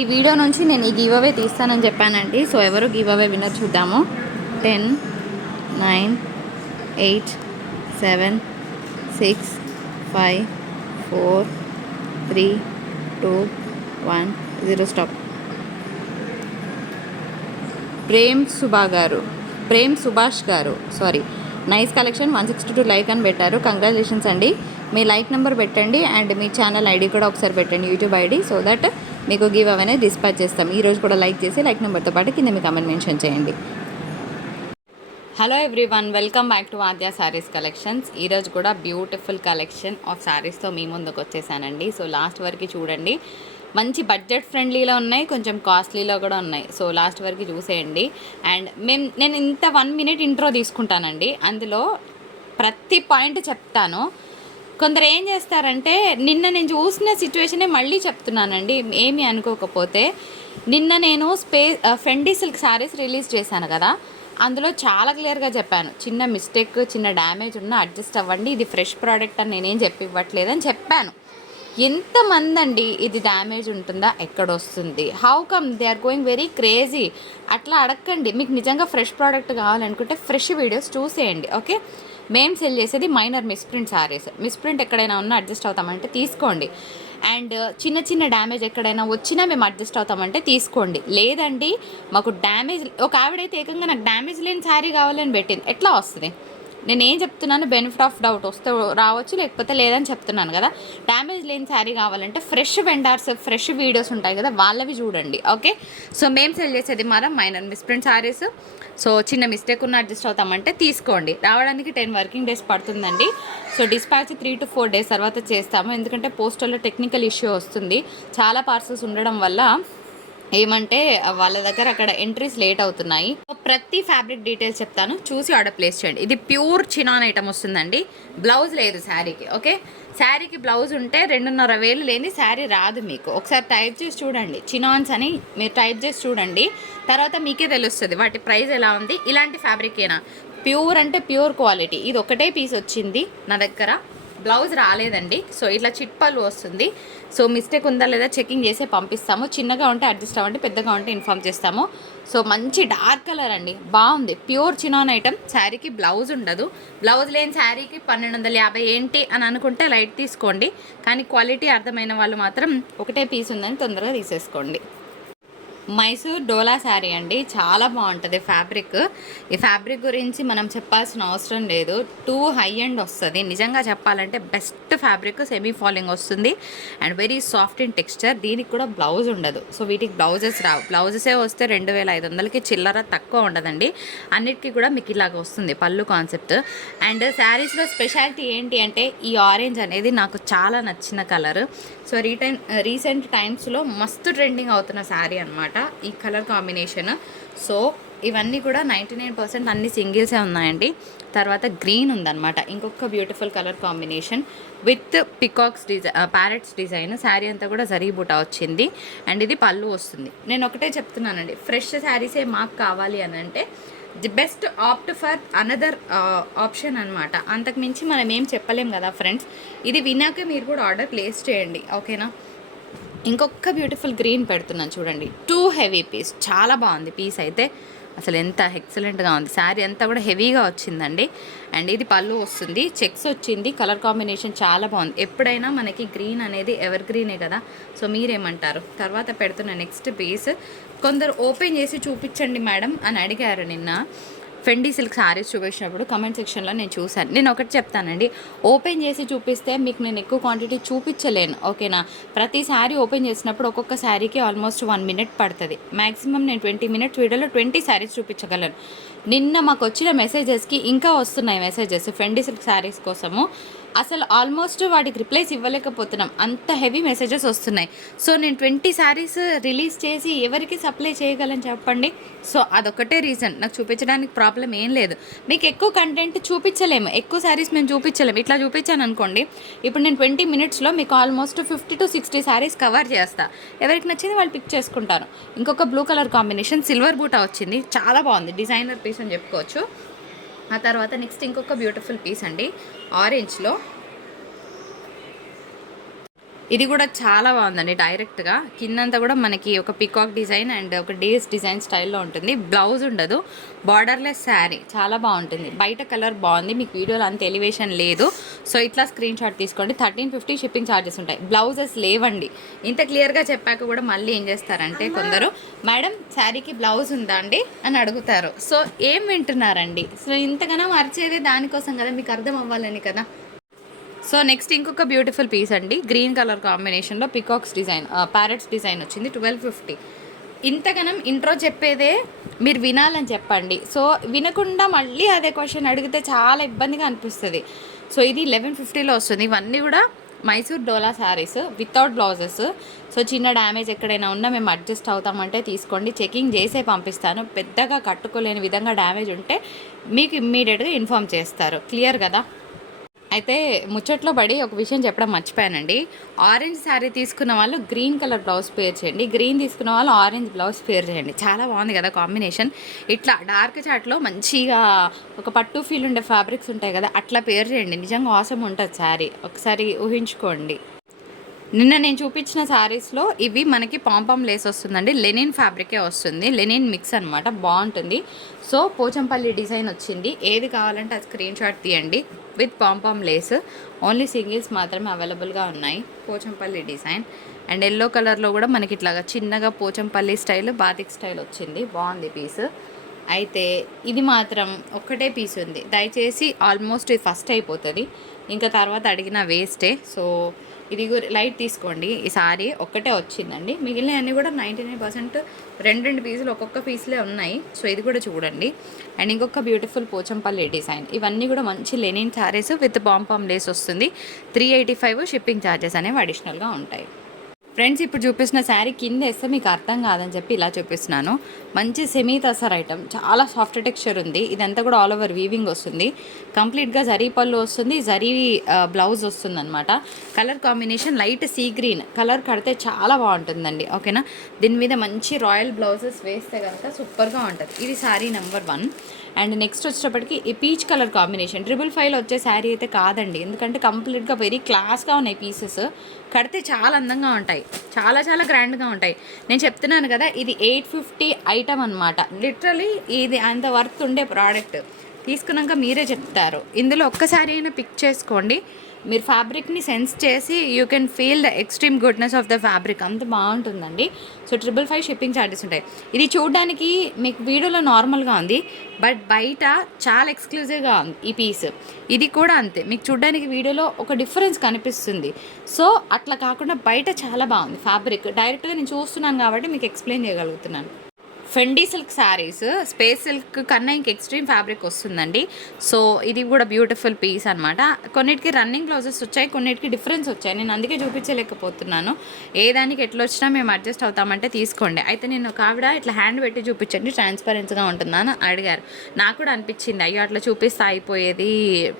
ఈ వీడియో నుంచి నేను ఈ గివ్ అవే తీస్తానని చెప్పానండి. సో ఎవరు గివ్ అవే విన్నర్ చూద్దాము. 10 9 8 7 6 5 4 3 2 1 0 స్టాప్. ప్రేమ్ సుభాష్ గారు సారీ, నైస్ కలెక్షన్ 162 లైక్ అని పెట్టారు. కంగ్రాచులేషన్స్ అండి. మీ లైక్ నెంబర్ పెట్టండి అండ్ మీ ఛానల్ ఐడి కూడా ఒకసారి పెట్టండి, యూట్యూబ్ ఐడి, సో దట్ మీకు గివ్ అవే డిస్పాచ్ చేస్తాం. ఈరోజు కూడా లైక్ చేసి లైక్ నెంబర్తో పాటు కింద మీ కామెంట్ మెన్షన్ చేయండి. Hello everyone, welcome back to Aadya saris collections. ఈరోజు కూడా బ్యూటిఫుల్ కలెక్షన్ ఆఫ్ శారీస్తో మీ ముందుకు వచ్చేసానండి. సో లాస్ట్ వరకు చూడండి, మంచి బడ్జెట్ ఫ్రెండ్లీలో ఉన్నాయి, కొంచెం కాస్ట్లీలో కూడా ఉన్నాయి. సో లాస్ట్ వరకు చూసేయండి. అండ్ నేను ఇంత 1 మినిట్ ఇంట్రో తీసుకుంటానండి, అందులో ప్రతి పాయింట్ చెప్తాను. కొందరు ఏం చేస్తారంటే, నిన్న నేను చూసిన సిచ్యువేషనే మళ్ళీ చెప్తున్నానండి, ఏమీ అనుకోకపోతే. నిన్న నేను ఫెండీ సిల్క్ శారీస్ రిలీజ్ చేశాను కదా, అందులో చాలా క్లియర్గా చెప్పాను, చిన్న మిస్టేక్ చిన్న డ్యామేజ్ ఉన్నా అడ్జస్ట్ అవ్వండి, ఇది ఫ్రెష్ ప్రోడక్ట్ అని నేనేం చెప్పి ఇవ్వట్లేదని చెప్పాను. ఎంతమంది అండి ఇది డ్యామేజ్ ఉంటుందా, ఎక్కడొస్తుంది, how come they are going very crazy. అట్లా అడగండి. మీకు నిజంగా ఫ్రెష్ ప్రోడక్ట్ కావాలనుకుంటే ఫ్రెష్ వీడియోస్ చూసేయండి. ఓకే, మేము సెల్ చేసేది మైనర్ మిస్ప్రింట్ శారీస్. మిస్ప్రింట్ ఎక్కడైనా ఉన్నా అడ్జస్ట్ అవుతామంటే తీసుకోండి. అండ్ చిన్న చిన్న డ్యామేజ్ ఎక్కడైనా వచ్చినా మేము అడ్జస్ట్ అవుతామంటే తీసుకోండి. లేదండి మాకు డ్యామేజ్, ఒక ఆవిడైతే ఏకంగా నాకు డ్యామేజ్ లేని శారీ కావాలని పెట్టింది. ఎట్లా వస్తుంది? నేను ఏం చెప్తున్నాను, బెనిఫిట్ ఆఫ్ డౌట్ వస్తే రావచ్చు, లేకపోతే లేదని చెప్తున్నాను కదా. డ్యామేజ్ లేని శారీ కావాలంటే ఫ్రెష్ వెండర్స్, ఫ్రెష్ వీడియోస్ ఉంటాయి కదా, వాళ్ళవి చూడండి. ఓకే, సో మేము సెల్ చేసేది మాత్రం మైనర్ మిస్ప్రింట్ శారీస్. సో చిన్న మిస్టేక్ ఉన్న అడ్జస్ట్ అవుతామంటే తీసుకోండి. రావడానికి 10 వర్కింగ్ డేస్ పడుతుందండి. సో డిస్పాచ్ 3 to 4 డేస్ తర్వాత చేస్తాము, ఎందుకంటే పోస్టల్లో టెక్నికల్ ఇష్యూ వస్తుంది. చాలా పార్సల్స్ ఉండడం వల్ల ఏమంటే వాళ్ళ దగ్గర అక్కడ ఎంట్రీస్ లేట్ అవుతున్నాయి. ప్రతి ఫ్యాబ్రిక్ డీటెయిల్స్ చెప్తాను, చూసి ఆర్డర్ ప్లేస్ చేయండి. ఇది ప్యూర్ చినాన్ ఐటమ్ వస్తుందండి, బ్లౌజ్ లేదు శారీకి. ఓకే, శారీకి బ్లౌజ్ ఉంటే 2,500 లేని శారీ రాదు మీకు. ఒకసారి టైప్ చేసి చూడండి, చినాన్స్ అని మీరు టైప్ చేసి చూడండి, తర్వాత మీకే తెలుస్తుంది వాటి ప్రైస్ ఎలా ఉంది. ఇలాంటి ఫ్యాబ్రికేనా, ప్యూర్ అంటే ప్యూర్ క్వాలిటీ. ఇది ఒకటే పీస్ వచ్చింది నా దగ్గర, బ్లౌజ్ రాలేదండి. సో ఇట్లా చిట్పల్లు వస్తుంది. సో మిస్టేక్ ఉందా లేదా చెకింగ్ చేసి పంపిస్తాము. చిన్నగా ఉంటే అడ్జస్ట్ అవ్వండి, పెద్దగా ఉంటే ఇన్ఫామ్ చేస్తాము. సో మంచి డార్క్ కలర్ అండి, బాగుంది. Pure chinon item. శారీకి బ్లౌజ్ ఉండదు. బ్లౌజ్ లేని శారీకి 1,250 ఏంటి అని అనుకుంటే లైట్ తీసుకోండి, కానీ క్వాలిటీ అర్థమైన వాళ్ళు మాత్రం ఒకటే పీస్ ఉందని తొందరగా తీసేసుకోండి. మైసూర్ డోలా శారీ అండి, చాలా బాగుంటుంది ఫ్యాబ్రిక్. ఈ ఫ్యాబ్రిక్ గురించి మనం చెప్పాల్సిన అవసరం లేదు, టూ హై ఎండ్ వస్తుంది. నిజంగా చెప్పాలంటే బెస్ట్ ఫ్యాబ్రిక్, సెమీ ఫాలింగ్ వస్తుంది and very soft in texture. దీనికి కూడా బ్లౌజ్ ఉండదు. సో వీటికి బ్లౌజెస్ రావు. బ్లౌజెసే వస్తే 2,500కి చిల్లర తక్కువ ఉండదండి. అన్నిటికీ కూడా మీకు ఇలాగ వస్తుంది పళ్ళు కాన్సెప్ట్. అండ్ శారీస్లో స్పెషాలిటీ ఏంటి అంటే, ఈ ఆరెంజ్ అనేది నాకు చాలా నచ్చిన కలర్. సో రీసెంట్ టైమ్స్లో మస్తు ట్రెండింగ్ అవుతున్న శారీ అనమాట ఈ కలర్ కాంబినేషన్. సో ఇవన్నీ కూడా 99% అన్ని సింగిల్సే ఉన్నాయండి. తర్వాత గ్రీన్ ఉందన్నమాట, ఇంకొక beautiful colour combination with peacocks parrots design. Sari అంతా కూడా జరీ బూటా వచ్చింది అండ్ ఇది పళ్ళు వస్తుంది. నేను ఒకటే చెప్తున్నానండి, ఫ్రెష్ శారీసే మాకు కావాలి అని అంటే the best opt for another option అనమాట. అంతకుమించి మనం ఏం చెప్పలేం కదా ఫ్రెండ్స్. ఇది వినాక మీరు కూడా ఆర్డర్ ప్లేస్ చేయండి, ఓకేనా. ఇంకొక బ్యూటిఫుల్ గ్రీన్ పెడుతున్నాను చూడండి, టూ హెవీ పీస్, చాలా బాగుంది పీస్ అయితే, అసలు ఎంత ఎక్సలెంట్గా ఉంది. శారీ అంతా కూడా హెవీగా వచ్చిందండి అండ్ ఇది పళ్ళు వస్తుంది, చెక్స్ వచ్చింది. కలర్ కాంబినేషన్ చాలా బాగుంది. ఎప్పుడైనా మనకి గ్రీన్ అనేది ఎవర్ గ్రీనే కదా. సో మీరేమంటారు? తర్వాత పెడుతున్న నెక్స్ట్ పీస్, కొందరు ఓపెన్ చేసి చూపించండి మేడం అని అడిగారు నిన్న ఫెండీ సిల్క్ శారీస్ చూపించినప్పుడు కమెంట్ సెక్షన్లో నేను చూశాను. నేను ఒకటి చెప్తానండి, ఓపెన్ చేసి చూపిస్తే మీకు నేను ఎక్కువ క్వాంటిటీ చూపించలేను, ఓకేనా. ప్రతి శారీ ఓపెన్ చేసినప్పుడు ఒక్కొక్క శారీకి ఆల్మోస్ట్ 1 మినిట్ పడుతుంది. మ్యాక్సిమం నేను 20 మినిట్స్ వీడియోలో 20 శారీస్ చూపించగలను. నిన్న మాకు వచ్చిన మెసేజెస్కి ఇంకా వస్తున్నాయి మెసేజెస్ ఫెండీ సిల్క్ శారీస్ కోసము. అసలు ఆల్మోస్ట్ వాటికి రిప్లైస్ ఇవ్వలేకపోతున్నాం, అంత హెవీ మెసేజెస్ వస్తున్నాయి. సో నేను 20 శారీస్ రిలీజ్ చేసి ఎవరికి సప్లై చేయగలను చెప్పండి. సో అదొకటే రీజన్, నాకు చూపించడానికి ప్రాబ్లం ఏం లేదు. మీకు ఎక్కువ కంటెంట్ చూపించలేము, ఎక్కువ శారీస్ మేము చూపించలేము. ఇట్లా చూపించాను అనుకోండి, ఇప్పుడు నేను 20 మినిట్స్లో మీకు ఆల్మోస్ట్ 50 to 60 శారీస్ కవర్ చేస్తా. ఎవరికి నచ్చింది వాళ్ళు పిక్ చేసుకుంటారు. ఇంకొక బ్లూ కలర్ కాంబినేషన్ సిల్వర్ బూటా వచ్చింది, చాలా బాగుంది, డిజైనర్ పీస్ అని చెప్పుకోవచ్చు. ఆ తర్వాత నెక్స్ట్ ఇంకొక బ్యూటిఫుల్ పీస్ అండి, ఆరెంజ్లో. ఇది కూడా చాలా బాగుందండి. డైరెక్ట్గా కిందంతా కూడా మనకి ఒక పికాక్ డిజైన్ అండ్ ఒక డేస్ డిజైన్ స్టైల్లో ఉంటుంది. బ్లౌజ్ ఉండదు, బార్డర్లెస్ శారీ చాలా బాగుంటుంది. బయట కలర్ బాగుంది, మీకు వీడియోలో అంత ఎలివేషన్ లేదు. సో ఇట్లా స్క్రీన్ షాట్ తీసుకోండి. 1350 షిప్పింగ్ ఛార్జెస్ ఉంటాయి. బ్లౌజెస్ లేవండి. ఇంత క్లియర్గా చెప్పాక కూడా మళ్ళీ ఏం చేస్తారంటే కొందరు, మేడం శారీకి బ్లౌజ్ ఉందా అండి అని అడుగుతారు. సో ఏం వింటున్నారండి? సో ఇంతగానో మర్చేదే దానికోసం కదా, మీకు అర్థం అవ్వాలని కదా. సో నెక్స్ట్ ఇంకొక బ్యూటిఫుల్ పీస్ అండి. గ్రీన్ కలర్ కాంబినేషన్లో పికాక్స్ డిజైన్, ప్యారెట్స్ డిజైన్ వచ్చింది. 1250. ఇంతగానం ఇంట్రో చెప్పేదే మీరు వినాలని చెప్పండి. సో వినకుండా మళ్ళీ అదే క్వశ్చన్ అడిగితే చాలా ఇబ్బందిగా అనిపిస్తుంది. సో ఇది 1150లో వస్తుంది. ఇవన్నీ కూడా మైసూర్ డోలా శారీస్ వితౌట్ బ్లౌజెస్. సో చిన్న డ్యామేజ్ ఎక్కడైనా ఉన్నా మేము అడ్జస్ట్ అవుతామంటే తీసుకోండి, చెకింగ్ చేసే పంపిస్తాను. పెద్దగా కట్టుకోలేని విధంగా డ్యామేజ్ ఉంటే మీకు ఇమ్మీడియట్గా ఇన్ఫామ్ చేస్తారు. క్లియర్ కదా. అయితే ముచ్చట్లో పడి ఒక విషయం చెప్పడం మర్చిపోయానండి. ఆరెంజ్ శారీ తీసుకున్న వాళ్ళు గ్రీన్ కలర్ బ్లౌజ్ పేర్ చేయండి, గ్రీన్ తీసుకున్న వాళ్ళు ఆరెంజ్ బ్లౌజ్ పేర్ చేయండి. చాలా బాగుంది కదా కాంబినేషన్. ఇట్లా డార్క్ చాట్లో మంచిగా ఒక పట్టు ఫీల్ ఉండే ఫ్యాబ్రిక్స్ ఉంటాయి కదా, అట్లా పేర్ చేయండి. నిజంగా అవసరం ఉంటుంది శారీ, ఒకసారి ఊహించుకోండి. నిన్న నేను చూపించిన శారీస్లో ఇవి మనకి పాంపామ్ లేస్ వస్తుందండి. లెనిన్ ఫ్యాబ్రికే వస్తుంది, లెనిన్ మిక్స్ అనమాట, బాగుంటుంది. సో పోచంపల్లి డిజైన్ వచ్చింది. ఏది కావాలంటే అది స్క్రీన్ షాట్ తీయండి. With pompom lace, only singles మాత్రమే అవైలబుల్గా ఉన్నాయి. పోచంపల్లి డిజైన్ అండ్ ఎల్లో కలర్లో కూడా మనకి ఇట్లాగా చిన్నగా పోచంపల్లి స్టైల్, బాతిక్ స్టైల్ వచ్చింది. బాగుంది పీస్. అయితే ఇది మాత్రం ఒక్కటే పీస్ ఉంది. దయచేసి ఆల్మోస్ట్ ఇది ఫస్ట్ అయిపోతుంది, ఇంకా తర్వాత అడిగిన వేస్టే. సో ఇది లైట్ తీసుకోండి. ఈ సారీ ఒక్కటే వచ్చిందండి, మిగిలిన అన్నీ కూడా 99% రెండు పీసులు ఒక్కొక్క పీసులే ఉన్నాయి. సో ఇది కూడా చూడండి. అండ్ ఇంకొక బ్యూటిఫుల్ పోచంపల్లి డిజైన్. ఇవన్నీ కూడా మంచి linen saris with pompom lace వస్తుంది. 385 షిప్పింగ్ ఛార్జెస్ అనేవి అడిషనల్గా ఉంటాయి. ఫ్రెండ్స్ ఇప్పుడు చూపిస్తున్న శారీ కింద వేస్తే మీకు అర్థం కాదని చెప్పి ఇలా చూపిస్తున్నాను. మంచి సెమీ తసర్ ఐటమ్, చాలా సాఫ్ట్ టెక్స్చర్ ఉంది. ఇదంతా కూడా ఆల్ ఓవర్ వీవింగ్ వస్తుంది. కంప్లీట్గా జరీ పళ్ళు వస్తుంది, జరీ బ్లౌజ్ వస్తుంది అనమాట. Colour combination light sea green colour కడితే చాలా బాగుంటుందండి. ఓకేనా. దీని మీద మంచి రాయల్ బ్లౌజెస్ వేస్తే కనుక సూపర్గా ఉంటుంది. ఇది శారీ నెంబర్ 1. అండ్ నెక్స్ట్ వచ్చేటప్పటికి ఈ పీచ్ కలర్ కాంబినేషన్ 555 వచ్చే శారీ అయితే కాదండి, ఎందుకంటే కంప్లీట్గా వెరీ క్లాస్గా ఉన్నాయి పీసెస్. కడితే చాలా అందంగా ఉంటాయి, చాలా చాలా గ్రాండ్గా ఉంటాయి. నేను చెప్తున్నాను కదా, ఇది 850 ఐటమ్ అనమాట. లిటరలీ ఇది అంత వర్త్ ఉండే ప్రోడక్ట్. తీసుకున్నాక మీరే చెప్తారు. ఇందులో ఒక్కసారి అయినా పిక్ చేసుకోండి, మీరు ఫ్యాబ్రిక్ని సెన్స్ చేసి you can feel the extreme goodness of the fabric. అంత బాగుంటుందండి. సో 555 షిప్పింగ్ ఛార్జెస్ ఉంటాయి. ఇది చూడడానికి మీకు వీడియోలో నార్మల్గా ఉంది, బట్ బయట చాలా ఎక్స్క్లూజివ్గా ఉంది ఈ పీస్. ఇది కూడా అంతే, మీకు చూడడానికి వీడియోలో ఒక డిఫరెన్స్ కనిపిస్తుంది. సో అట్లా కాకుండా బయట చాలా బాగుంది ఫ్యాబ్రిక్. డైరెక్ట్గా నేను చూస్తున్నాను కాబట్టి మీకు ఎక్స్ప్లెయిన్ చేయగలుగుతున్నాను. ఫెండీ సిల్క్ శారీస్ స్పేస్ సిల్క్ కన్నా ఇంక ఎక్స్ట్రీమ్ ఫ్యాబ్రిక్ వస్తుందండి. సో ఇది కూడా బ్యూటిఫుల్ పీస్ అనమాట. కొన్నిటికి రన్నింగ్ బ్లౌజెస్ వచ్చాయి, కొన్నిటికి డిఫరెన్స్ వచ్చాయి. నేను అందుకే చూపించలేకపోతున్నాను. ఏ దానికి ఎట్లా వచ్చినా మేము అడ్జస్ట్ అవుతామంటే తీసుకోండి. అయితే నేను ఒక ఆవిడ ఇట్లా హ్యాండ్ పెట్టి చూపించండి ట్రాన్స్పరెన్స్గా ఉంటుందా అని అడిగారు. నాకు కూడా అనిపించింది, అయ్యో అట్లా చూపిస్తే అయిపోయేది,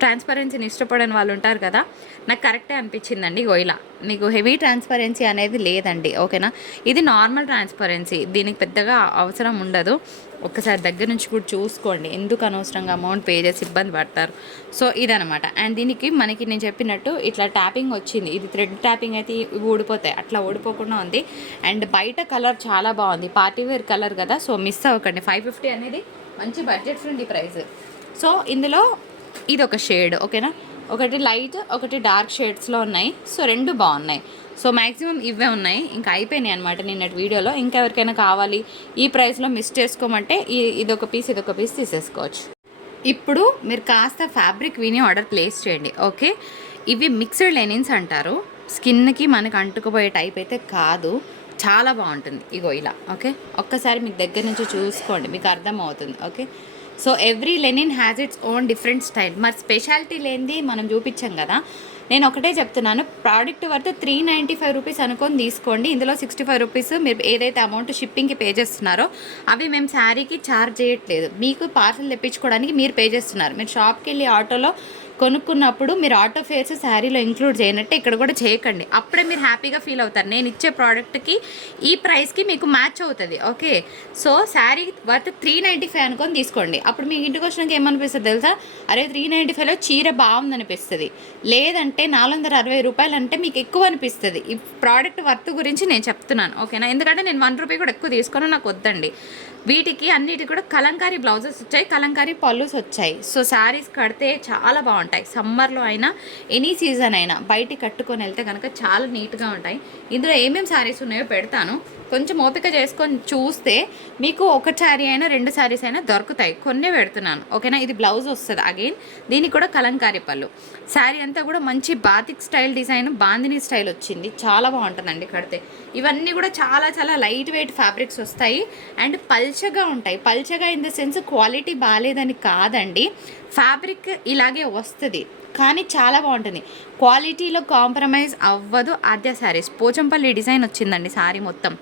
ట్రాన్స్పరెన్సీని ఇష్టపడని వాళ్ళు ఉంటారు కదా. నాకు కరెక్టే అనిపించిందండి. ఇలా మీకు హెవీ ట్రాన్స్పరెన్సీ అనేది లేదండి. ఓకేనా. ఇది నార్మల్ ట్రాన్స్పరెన్సీ, దీనికి పెద్దగా అవసరం ఉండదు. ఒక్కసారి దగ్గర నుంచి కూడా చూసుకోండి, ఎందుకు అనవసరంగా అమౌంట్ పే చేసి ఇబ్బంది పడతారు. సో ఇదనమాట. అండ్ దీనికి మనకి నేను చెప్పినట్టు ఇట్లా ట్యాపింగ్ వచ్చింది. ఇది థ్రెడ్ ట్యాపింగ్ అయితే ఊడిపోతాయి, అట్లా ఊడిపోకుండా ఉంది. అండ్ బయట కలర్ చాలా బాగుంది, పార్టీ వేర్ కలర్ కదా. సో మిస్ అవ్వకండి. 550 అనేది మంచి బడ్జెట్ ఫ్రెండ్లీ ప్రైస్. సో ఇందులో ఇది ఒక షేడ్, ఓకేనా. ఒకటి లైట్, ఒకటి డార్క్ షేడ్స్లో ఉన్నాయి. సో రెండు బాగున్నాయి. సో మ్యాక్సిమం ఇవే ఉన్నాయి, ఇంకా అయిపోయినాయి అనమాట నిన్నటి వీడియోలో. ఇంకా ఎవరికైనా కావాలి ఈ ప్రైస్లో మిస్ చేసుకోమంటే ఇదొక పీస్ తీసేసుకోవచ్చు. ఇప్పుడు మీరు కాస్త ఫ్యాబ్రిక్ విని ఆర్డర్ ప్లేస్ చేయండి. ఓకే. ఇవి మిక్స్డ్ లెనిన్స్ అంటారు. స్కిన్కి మనకు అంటుకుపోయే టైప్ అయితే కాదు, చాలా బాగుంటుంది. ఇగో ఇలా. ఓకే. ఒక్కసారి మీకు దగ్గర నుంచి చూసుకోండి, మీకు అర్థం అవుతుంది. Okay. So every linen has its own different style. మరి స్పెషాలిటీ లేనిది మనం చూపించాం కదా. నేను ఒకటే చెప్తున్నాను, ప్రోడక్ట్ వర్త్ 395 రూపీస్ అనుకొని తీసుకోండి. ఇందులో 65 రూపీస్ మీరు ఏదైతే అమౌంట్ షిప్పింగ్కి పే చేస్తున్నారో అవి మేము శారీకి ఛార్జ్ చేయట్లేదు. మీకు పార్సల్ తెప్పించుకోవడానికి మీరు పే చేస్తున్నారు. మీరు షాప్కి వెళ్ళి ఆటోలో కొనుక్కున్నప్పుడు మీరు ఆటో ఫేర్స్ శారీలో ఇంక్లూడ్ చేయనట్టే ఇక్కడ కూడా చేయకండి. అప్పుడే మీరు హ్యాపీగా ఫీల్ అవుతారు. నేను ఇచ్చే ప్రోడక్ట్కి ఈ ప్రైస్కి మీకు మ్యాచ్ అవుతుంది. ఓకే, సో శారీ వర్త్ 395 అనుకొని తీసుకోండి. అప్పుడు మీకు ఇంటికి వచ్చినాక ఏమనిపిస్తుంది తెలుసా, అరే 395లో చీర బాగుందనిపిస్తుంది. లేదంటే 460 రూపాయలు అంటే మీకు ఎక్కువ అనిపిస్తుంది. ఈ ప్రోడక్ట్ వర్త్ గురించి నేను చెప్తున్నాను, ఓకేనా. ఎందుకంటే నేను 1 రూపీ కూడా ఎక్కువ తీసుకొని నాకు వద్దండి. వీటికి అన్నిటికి కూడా కలంకారీ బ్లౌజెస్ వచ్చాయి, కలంకారీ పళ్ళుస్ వచ్చాయి. సో శారీస్ కడితే చాలా బాగుంటాయి. సమ్మర్లో అయినా ఎనీ సీజన్ అయినా బయటికి కట్టుకొని వెళ్తే కనుక చాలా నీట్గా ఉంటాయి. ఇందులో ఏమేమి శారీస్ ఉన్నాయో పెడతాను, కొంచెం ఓపిక చేసుకొని చూస్తే మీకు ఒక శారీ అయినా 2 శారీస్ అయినా దొరుకుతాయి. కొన్నే పెడుతున్నాను, ఓకేనా. ఇది బ్లౌజ్ వస్తుంది అగైన్, దీనికి కూడా కలంకారీ పళ్ళు. శారీ అంతా కూడా మంచి batik style design, bandhani style వచ్చింది. చాలా బాగుంటుందండి కడితే. ఇవన్నీ కూడా చాలా చాలా లైట్ వెయిట్ ఫ్యాబ్రిక్స్ వస్తాయి అండ్ పల్చగా ఉంటాయి. పల్చగా ఇన్ ద సెన్స్ క్వాలిటీ బాగాలేదని కాదండి, ఫ్యాబ్రిక్ ఇలాగే వస్తుంది కానీ చాలా బాగుంటుంది. క్వాలిటీలో కాంప్రమైజ్ అవ్వదు. ఆద్య శారీస్ పోచంపల్లి డిజైన్ వచ్చిందండి. శారీ మొత్తం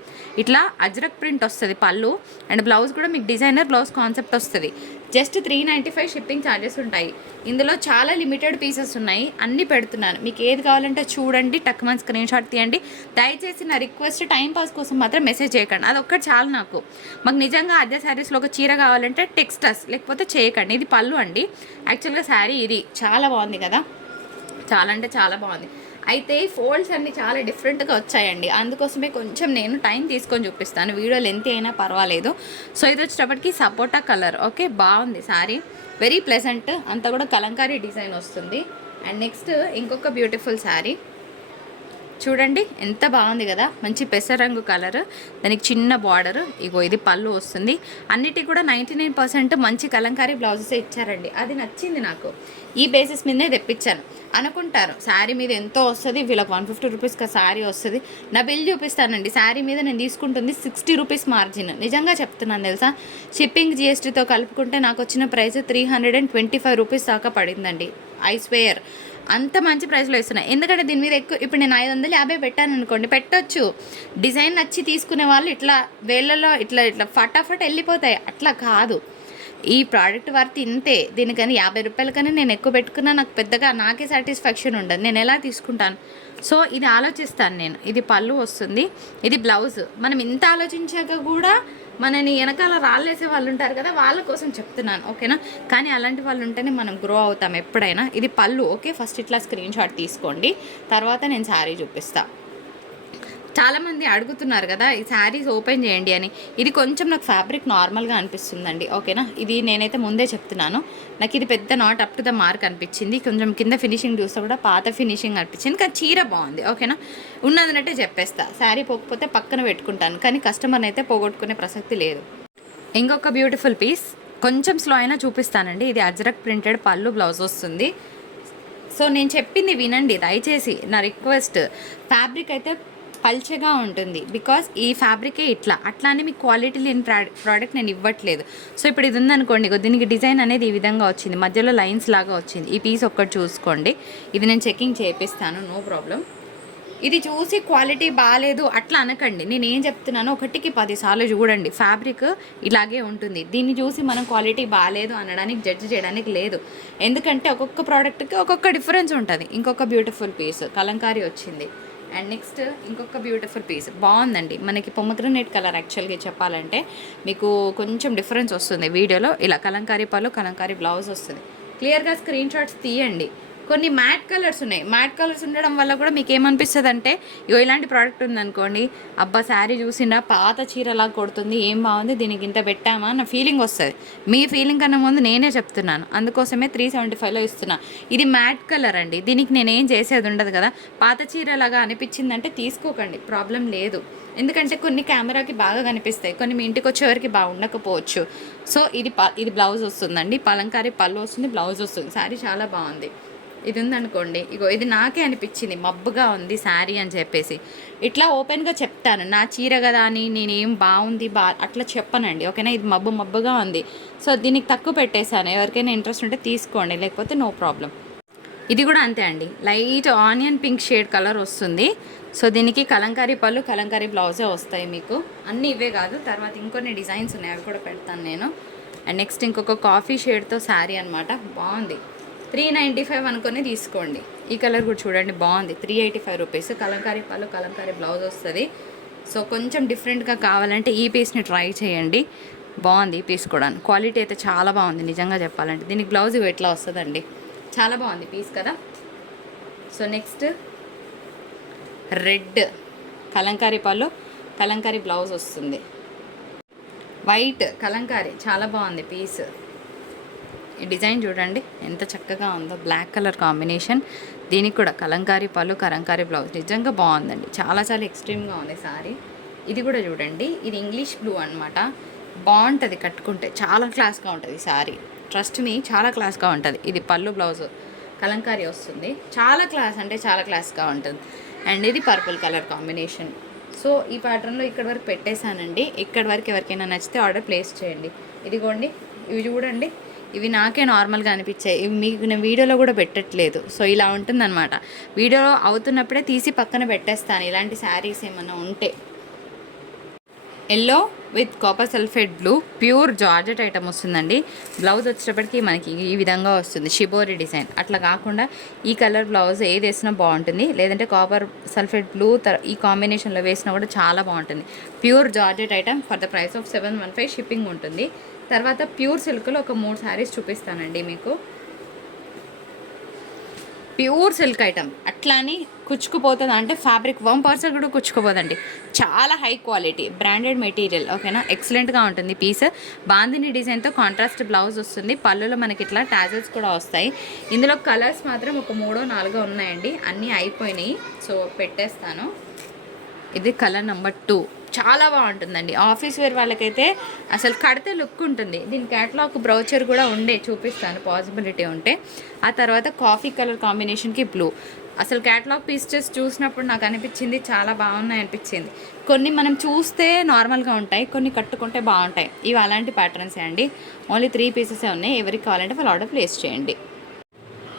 ఇట్లా అజ్రక్ ప్రింట్ వస్తుంది పళ్ళు అండ్ బ్లౌజ్ కూడా మీకు డిజైనర్ బ్లౌజ్ కాన్సెప్ట్ వస్తుంది. జస్ట్ 395 షిప్పింగ్ ఛార్జెస్ ఉంటాయి. ఇందులో చాలా లిమిటెడ్ పీసెస్ ఉన్నాయి, అన్నీ పెడుతున్నాను. మీకు ఏది కావాలంటే చూడండి, టక్మన్ స్క్రీన్ షాట్ తీయండి. దయచేసి నా రిక్వెస్ట్, టైంపాస్ కోసం మాత్రం మెసేజ్ చేయకండి, అదొక్కటి చాలు నాకు. మాకు నిజంగా ఆద్య శారీస్లో ఒక చీర కావాలంటే టెక్స్ట్ అస్, లేకపోతే చేయకండి. ఇది పళ్ళు అండి, యాక్చువల్గా శారీ ఇది చాలా బాగుంది కదా, చాలా అంటే చాలా బాగుంది. అయితే ఫోల్డ్స్ అన్నీ చాలా డిఫరెంట్గా వచ్చాయండి, అందుకోసమే కొంచెం నేను టైం తీసుకొని చూపిస్తాను. వీడియో లెంత్ అయినా పర్వాలేదు. సో ఇది వచ్చేటప్పటికి సపోటా కలర్, ఓకే, బాగుంది శారీ, వెరీ ప్లెజెంట్. అంతా కూడా కలంకారీ డిజైన్ వస్తుంది. అండ్ నెక్స్ట్ ఇంకొక బ్యూటిఫుల్ శారీ చూడండి, ఎంత బాగుంది కదా, మంచి పెసరంగు కలర్, దానికి చిన్న బార్డర్. ఇగో ఇది పళ్ళు వస్తుంది. అన్నిటికీ కూడా 99% మంచి కలంకారీ బ్లౌజెస్ ఇచ్చారండి, అది నచ్చింది నాకు. ఈ బేసిస్ మీదనే తెప్పించాను. అనుకుంటారు శారీ మీద ఎంతో వస్తుంది, వీళ్ళకి 150 రూపీస్కి శారీ వస్తుంది. నా బిల్ చూపిస్తానండి. శారీ మీద నేను తీసుకుంటుంది 60 రూపీస్ మార్జిన్. నిజంగా చెప్తున్నాను తెలుసా, షిప్పింగ్ జిఎస్టీతో కలుపుకుంటే నాకు వచ్చిన ప్రైస్ 325 రూపీస్ దాకా పడిందండి. ఐ స్వేయర్, అంత మంచి ప్రైస్లో ఇస్తున్నాయి. ఎందుకంటే దీని మీద ఎక్కువ, ఇప్పుడు నేను 550 పెట్టాను అనుకోండి, పెట్టొచ్చు. డిజైన్ నచ్చి తీసుకునే వాళ్ళు ఇట్లా వేళ్ళలో ఇట్లా ఇట్లా ఫటాఫట్ వెళ్ళిపోతాయి, అట్లా కాదు. ఈ ప్రోడక్ట్ వర్త్ ఇంతే, దీనికని 50 రూపాయల కన్నా నేను ఎక్కువ పెట్టుకున్నా నాకు పెద్దగా నాకే సాటిస్ఫాక్షన్ ఉండదు, నేను ఎలా తీసుకుంటాను. సో ఇది ఆలోచిస్తాను నేను. ఇది పళ్ళు వస్తుంది, ఇది బ్లౌజ్. మనం ఇంత ఆలోచించాక కూడా మనని వెనకాల రాళ్ళేసే వాళ్ళు ఉంటారు కదా, వాళ్ళ కోసం చెప్తున్నాను, ఓకేనా. కానీ అలాంటి వాళ్ళు ఉంటేనే మనం గ్రో అవుతాం ఎప్పుడైనా. ఇది పళ్ళు, ఓకే. ఫస్ట్ ఇట్లా స్క్రీన్ షాట్ తీసుకోండి, తర్వాత నేను శారీ చూపిస్తాను. చాలామంది అడుగుతున్నారు కదా ఈ శారీస్ ఓపెన్ చేయండి అని. ఇది కొంచెం నాకు ఫ్యాబ్రిక్ నార్మల్గా అనిపిస్తుందండి, ఓకేనా. ఇది నేనైతే ముందే చెప్తున్నాను, నాకు ఇది పెద్ద not up to the mark అనిపించింది. కొంచెం కింద ఫినిషింగ్ చూస్తే కూడా పాత ఫినిషింగ్ అనిపించింది, కానీ చీర బాగుంది, ఓకేనా. ఉన్నదన్నట్టే చెప్పేస్తా. శారీ పోకపోతే పక్కన పెట్టుకుంటాను, కానీ కస్టమర్ని అయితే పోగొట్టుకునే ప్రసక్తి లేదు. ఇంకొక బ్యూటిఫుల్ పీస్ కొంచెం స్లో అయినా చూపిస్తానండి. ఇది అజ్రక్ ప్రింటెడ్ పళ్ళు బ్లౌజ్ వస్తుంది. సో నేను చెప్పింది వినండి దయచేసి, నా రిక్వెస్ట్. ఫ్యాబ్రిక్ అయితే పల్చగా ఉంటుంది, బికాస్ ఈ ఫ్యాబ్రికే ఇట్లా. అట్లానే మీకు క్వాలిటీ లేని ప్రోడక్ట్ నేను ఇవ్వట్లేదు. సో ఇప్పుడు ఇది ఉందనుకోండి, దీనికి డిజైన్ అనేది ఈ విధంగా వచ్చింది, మధ్యలో లైన్స్ లాగా వచ్చింది. ఈ పీస్ ఒక్కటి చూసుకోండి, ఇది నేను చెకింగ్ చేపిస్తాను, నో ప్రాబ్లం. ఇది చూసి క్వాలిటీ బాగాలేదు అట్లా అనకండి. నేను ఏం చెప్తున్నానో 1కి 10 సార్లు చూడండి. ఫ్యాబ్రిక్ ఇలాగే ఉంటుంది, దీన్ని చూసి మనం క్వాలిటీ బాగాలేదు అనడానికి, జడ్జ్ చేయడానికి లేదు. ఎందుకంటే ఒక్కొక్క ప్రోడక్ట్కి ఒక్కొక్క డిఫరెన్స్ ఉంటుంది. ఇంకొక బ్యూటిఫుల్ పీస్ కలంకారీ వచ్చింది. అండ్ నెక్స్ట్ ఇంకొక బ్యూటిఫుల్ పీస్ బాగుందండి, మనకి పొమగ్రనేట్ కలర్. యాక్చువల్గా చెప్పాలంటే మీకు కొంచెం డిఫరెన్స్ వస్తుంది వీడియోలో. ఇలా కలంకారీ పళ్ళు, కలంకారీ బ్లౌజ్ వస్తుంది. క్లియర్గా స్క్రీన్ షాట్స్ తీయండి. కొన్ని మ్యాట్ కలర్స్ ఉన్నాయి, మ్యాట్ కలర్స్ ఉండడం వల్ల కూడా మీకు ఏమనిపిస్తుంది అంటే, ఇలాంటి ప్రోడక్ట్ ఉందనుకోండి, అబ్బా శారీ చూసినా పాత చీరలా కొడుతుంది, ఏం బాగుంది, దీనికి ఇంత పెట్టామా అన్న ఫీలింగ్ వస్తుంది. మీ ఫీలింగ్ కన్నా ముందు నేనే చెప్తున్నాను, అందుకోసమే 375లో ఇస్తున్నా. ఇది మ్యాట్ కలర్ అండి, దీనికి నేనేం చేసేది ఉండదు కదా. పాత చీరలాగా అనిపించిందంటే తీసుకోకండి, ప్రాబ్లం లేదు. ఎందుకంటే కొన్ని కెమెరాకి బాగా కనిపిస్తాయి, కొన్ని మీ ఇంటికి వచ్చేవరకు బాగుండకపోవచ్చు. సో ఇది బ్లౌజ్ వస్తుందండి, పలంకారీ పళ్ళు వస్తుంది, బ్లౌజ్ వస్తుంది. శారీ చాలా బాగుంది. ఇది ఉందనుకోండి, ఇది నాకే అనిపించింది మబ్బుగా ఉంది శారీ అని చెప్పేసి. ఇట్లా ఓపెన్గా చెప్తాను, నా చీర కదా అని నేనేం బాగుంది అట్లా చెప్పనండి, ఓకేనా. ఇది మబ్బుగా ఉంది, సో దీనికి తక్కువ పెట్టేశాను. ఎవరికైనా ఇంట్రెస్ట్ ఉంటే తీసుకోండి, లేకపోతే నో ప్రాబ్లం. ఇది కూడా అంతే అండి, light onion pink shade colour వస్తుంది. సో దీనికి కలంకారీ పళ్ళు, కలంకారీ బ్లౌజే వస్తాయి మీకు. అన్నీ ఇవే కాదు, తర్వాత ఇంకొన్ని డిజైన్స్ ఉన్నాయి, అవి కూడా పెడతాను నేను. అండ్ నెక్స్ట్ ఇంకొక కాఫీ షేడ్తో శారీ అనమాట, బాగుంది. 395 అనుకొని తీసుకోండి. ఈ కలర్ కూడా చూడండి బాగుంది. 385 రూపీస్. కలంకారీ పళ్ళు, కలంకారీ బ్లౌజ్ వస్తుంది. సో కొంచెం డిఫరెంట్గా కావాలంటే ఈ పీస్ని ట్రై చేయండి. బాగుంది ఈ పీస్ కూడా. క్వాలిటీ అయితే చాలా బాగుంది నిజంగా చెప్పాలంటే. దీనికి బ్లౌజ్ ఎట్లా వస్తుందండి, చాలా బాగుంది పీస్ కదా. సో నెక్స్ట్ రెడ్ కలంకారీ పళ్ళు, కలంకారీ బ్లౌజ్ వస్తుంది. వైట్ కలంకారీ చాలా బాగుంది పీస్. ఈ డిజైన్ చూడండి ఎంత చక్కగా ఉందో, బ్లాక్ కలర్ కాంబినేషన్. దీనికి కూడా కలంకారీ పళ్ళు, కలంకారీ బ్లౌజ్ నిజంగా బాగుందండి. చాలా చాలా ఎక్స్ట్రీమ్గా ఉంది సారీ. ఇది కూడా చూడండి, ఇది ఇంగ్లీష్ బ్లూ అనమాట. బాగుంటుంది కట్టుకుంటే, చాలా క్లాస్గా ఉంటుంది సారీ. ట్రస్ట్ మీ, చాలా క్లాస్గా ఉంటుంది. ఇది పళ్ళు బ్లౌజ్ కలంకారీ వస్తుంది. చాలా క్లాస్ అంటే చాలా క్లాస్గా ఉంటుంది. అండ్ ఇది పర్పుల్ కలర్ కాంబినేషన్. సో ఈ ప్యాటర్న్లో ఇక్కడ వరకు పెట్టేశానండి. ఇక్కడ వరకు ఎవరికైనా నచ్చితే ఆర్డర్ ప్లేస్ చేయండి. ఇదిగోండి ఇవి చూడండి, ఇవి నాకే నార్మల్గా అనిపించాయి. ఇవి మీకు నేను వీడియోలో కూడా పెట్టట్లేదు. సో ఇలా ఉంటుందన్నమాట. వీడియో అవుతున్నప్పుడే తీసి పక్కన పెట్టేస్తాను ఇలాంటి శారీస్ ఏమైనా ఉంటే. Yellow with copper sulphate blue pure georgette item వస్తుందండి. బ్లౌజ్ వచ్చేటప్పటికి మనకి ఈ విధంగా వస్తుంది, షిబోరి డిజైన్. అట్లా కాకుండా ఈ కలర్ బ్లౌజ్ ఏది వేసినా బాగుంటుంది. లేదంటే కాపర్ సల్ఫేట్ బ్లూ ఈ కాంబినేషన్లో వేసినా కూడా చాలా బాగుంటుంది. Pure georgette item for the price of 715 shipping ఉంటుంది. తర్వాత ప్యూర్ సిల్క్లో ఒక 3 శారీస్ చూపిస్తానండి మీకు. ప్యూర్ సిల్క్ ఐటమ్ అట్లాని కుచ్చుకుపోతుంది అంటే ఫ్యాబ్రిక్ 1% కూడా కుచ్చుకుపోదండి. చాలా హై క్వాలిటీ బ్రాండెడ్ మెటీరియల్. ఓకేనా, ఎక్సలెంట్గా ఉంటుంది పీస్. బాందిని డిజైన్తో కాంట్రాస్ట్ బ్లౌజ్ వస్తుంది. పళ్ళులో మనకి ఇట్లా టాజల్స్ కూడా వస్తాయి. ఇందులో కలర్స్ మాత్రం ఒక 3-4 ఉన్నాయండి, అన్నీ అయిపోయినాయి. సో పెట్టేస్తాను. ఇది కలర్ నెంబర్ 2. చాలా బాగుంటుందండి. ఆఫీస్ వేర్ వాళ్ళకైతే అసలు కడితే లుక్ ఉంటుంది. దీని క్యాటలాగ్ బ్రౌచర్ కూడా చూపిస్తాను పాసిబిలిటీ ఉంటే. ఆ తర్వాత కాఫీ కలర్ కాంబినేషన్కి బ్లూ. అసలు క్యాటలాగ్ పీసెస్ చూసినప్పుడు నాకు అనిపించింది చాలా బాగున్నాయి అనిపించింది. కొన్ని మనం చూస్తే నార్మల్గా ఉంటాయి, కొన్ని కట్టుకుంటే బాగుంటాయి. ఇవి అలాంటి ప్యాటర్న్సే అండి. ఓన్లీ 3 పీసెసే ఉన్నాయి. ఎవరికి కావాలంటే వాళ్ళు ఆర్డర్ ప్లేస్ చేయండి.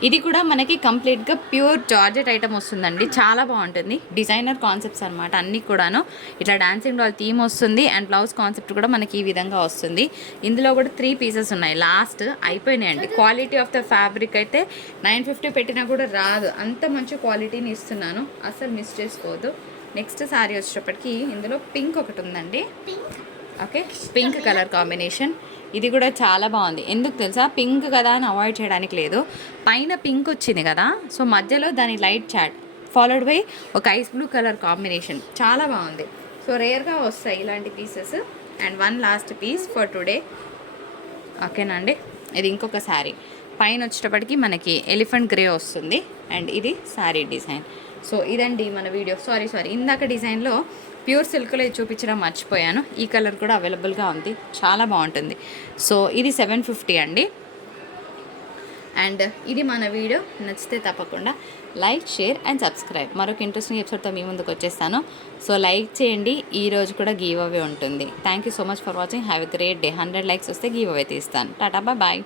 ఇది కూడా మనకి కంప్లీట్గా ప్యూర్ జార్జెట్ ఐటమ్ వస్తుందండి. చాలా బాగుంటుంది. డిజైనర్ కాన్సెప్ట్స్ అనమాట అన్నీ కూడాను. ఇట్లా డాన్సింగ్ డాల్ థీమ్ వస్తుంది. అండ్ బ్లౌజ్ కాన్సెప్ట్ కూడా మనకి ఈ విధంగా వస్తుంది. ఇందులో కూడా 3 పీసెస్ ఉన్నాయి. లాస్ట్ అయిపోయినాయండి. క్వాలిటీ ఆఫ్ ద ఫ్యాబ్రిక్ అయితే 950 పెట్టినా కూడా రాదు, అంత మంచి క్వాలిటీని ఇస్తున్నాను. అసలు మిస్ చేసుకోవద్దు. నెక్స్ట్ శారీ వచ్చేటప్పటికి ఇందులో పింక్ ఒకటి ఉందండి. Okay, pink colour combination. ఇది కూడా చాలా బాగుంది. ఎందుకు తెలుసా, పింక్ కదా అని అవాయిడ్ చేయడానికి లేదు. పైన పింక్ వచ్చింది కదా, సో మధ్యలో దాని లైట్ చాట్ ఫాలోడ్ బై ఒక ఐస్ బ్లూ కలర్ కాంబినేషన్. చాలా బాగుంది. సో రేర్గా వస్తాయి ఇలాంటి pieces. And 1 last piece for today. ఓకేనా అండి. ఇది ఇంకొక శారీ. పైన వచ్చేటప్పటికి మనకి ఎలిఫెంట్ గ్రే వస్తుంది. అండ్ ఇది శారీ డిజైన్. సో ఇదండి మన వీడియో. సారీ ఇందాక డిజైన్లో ప్యూర్ సిల్క్లో చూపించడం మర్చిపోయాను. ఈ కలర్ కూడా అవైలబుల్గా ఉంది, చాలా బాగుంటుంది. సో ఇది 750 అండి. అండ్ ఇది మన వీడియో. నచ్చితే తప్పకుండా లైక్, షేర్ అండ్ సబ్స్క్రైబ్. మరొక ఇంట్రెస్టింగ్ ఎపిసోడ్తో మీ ముందుకు వచ్చేస్తాను. సో లైక్ చేయండి. ఈరోజు కూడా గివ్ అవే ఉంటుంది. Thank you so much for watching. Have a great day. 100 likes వస్తే గివ్ అవే తీస్తాను. టాటా, బాయ్.